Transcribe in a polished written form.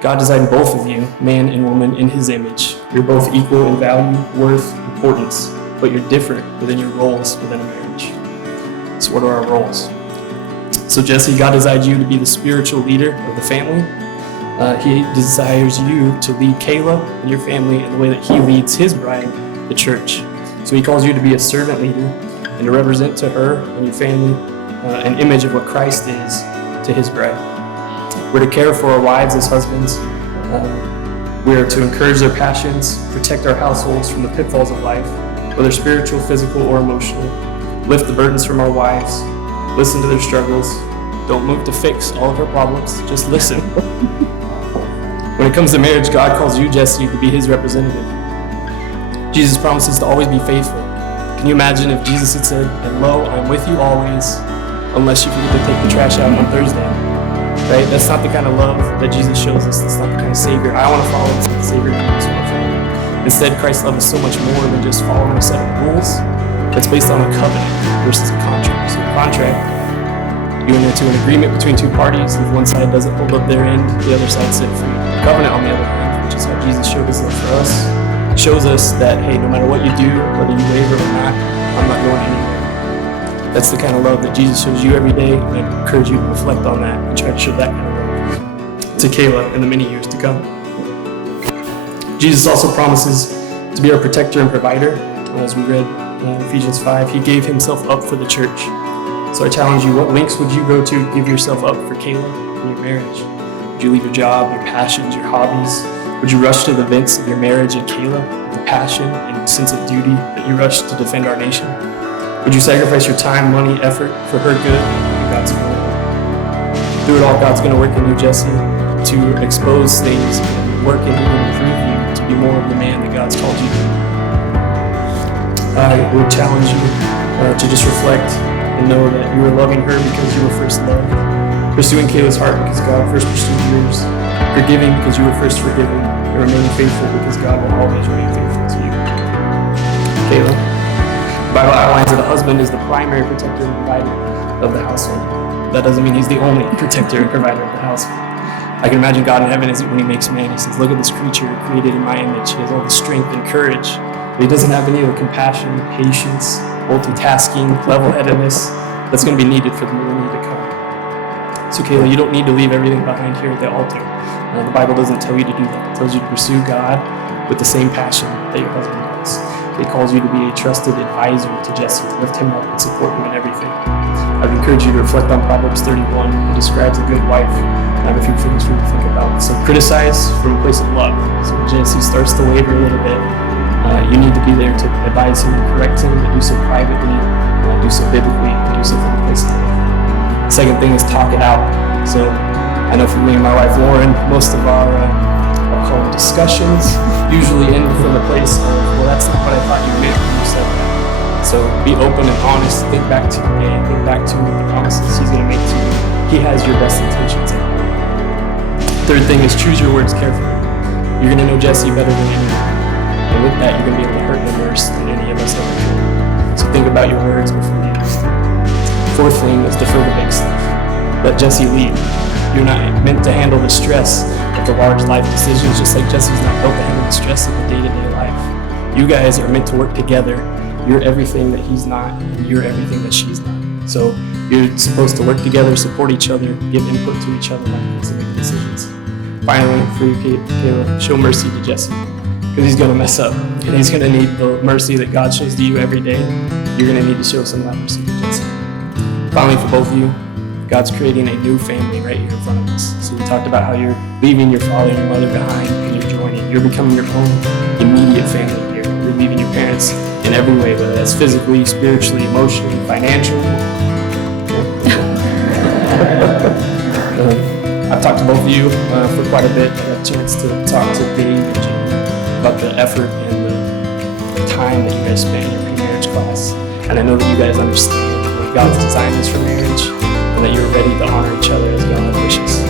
God designed both of you, man and woman, in his image. You're both equal in value, worth, importance, but you're different within your roles within a marriage. So what are our roles? So Jesse, God designed you to be the spiritual leader of the family. He desires you to lead Kayla and your family in the way that he leads his bride, the church. So he calls you to be a servant leader and to represent to her and your family an image of what Christ is to his bride. We're to care for our wives as husbands. We are to encourage their passions, protect our households from the pitfalls of life, whether spiritual, physical, or emotional. Lift the burdens from our wives. Listen to their struggles. Don't move to fix all of her problems. Just listen. When it comes to marriage, God calls you, Jesse, to be his representative. Jesus promises to always be faithful. Can you imagine if Jesus had said, "And lo, I'm with you always, unless you forget to take the trash out on Thursday"? Right? That's not the kind of love that Jesus shows us. That's not the kind of Savior I want to follow. It's not the Savior I want to follow. Instead, Christ's love is so much more than just following a set of rules. It's based on a covenant versus a contract. So a contract, you enter into an agreement between two parties. If one side doesn't hold up their end, the other side set free. A covenant, on the other hand, which is how Jesus showed his love for us, shows us that, hey, no matter what you do, whether you waver or not, I'm not going anywhere. That's the kind of love that Jesus shows you every day, and I encourage you to reflect on that and try to show that kind of love to Kayla in the many years to come. Jesus also promises to be our protector and provider. As we read in Ephesians 5, he gave himself up for the church. So I challenge you, what lengths would you go to give yourself up for Kayla in your marriage? Would you leave your job, your passions, your hobbies? Would you rush to the events of your marriage and Kayla with the passion and sense of duty that you rush to defend our nation? Would you sacrifice your time, money, effort for her good and God's glory? Through it all, God's going to work in you, Jesse, to expose things and work in you and improve you to be more of the man that God's called you to be. I would challenge you to just reflect and know that you are loving her because you were first loved, pursuing Kayla's heart because God first pursued yours, forgiving because you were first forgiven, and remaining faithful because God will always remain faithful to you. Kayla, the Bible outlines that a husband is the primary protector and provider of the household. That doesn't mean he's the only protector and provider of the household. I can imagine God in heaven when he makes man, he says, look at this creature created in my image. He has all the strength and courage, but he doesn't have any of the compassion, patience, multitasking, level-headedness that's going to be needed for the millennium to come. So Kayla, you don't need to leave everything behind here at the altar. The Bible doesn't tell you to do that. It tells you to pursue God with the same passion that your husband does. It calls you to be a trusted advisor to Jesse, to lift him up and support him in everything. I would encourage you to reflect on Proverbs 31. It describes a good wife. I have a few things for you to think about. So criticize from a place of love. So when Jesse starts to waver a little bit, you need to be there to advise him and correct him, but do so privately, do so biblically, and do so from a place of love. The second thing is talk it out. So I know for me and my wife Lauren, most of our I'll call them discussions usually end from the place of, well, that's not what I thought you meant when you said that. So be open and honest. Think back to your day. Think back to the promises he's going to make to you. He has your best intentions in mind. Third thing is choose your words carefully. You're going to know Jesse better than anyone. And with that, you're going to be able to hurt him worse than any of us ever could. So think about your words before you use them. Fourth thing is defer the big stuff. Let Jesse lead. You're not meant to handle the stress of the large life decisions, just like Jesse's not built to handle the stress of the day-to-day life. You guys are meant to work together. You're everything that he's not, and you're everything that she's not. So you're supposed to work together, support each other, give input to each other when it comes to making decisions. Finally, for you, Kayla, show mercy to Jesse, because he's going to mess up, and he's going to need the mercy that God shows to you every day. You're going to need to show some of that mercy to Jesse. Finally, for both of you, God's creating a new family right here in front of us. So we talked about how you're leaving your father and your mother behind and you're joining. You're becoming your own immediate family here. You're leaving your parents in every way, whether that's physically, spiritually, emotionally, financially. I've talked to both of you for quite a bit. I had a chance to talk to Dave and Jamie about the effort and the time that you guys spent in your pre-marriage class. And I know that you guys understand what God's designed is for marriage, and that you're ready to honor each other as God wishes.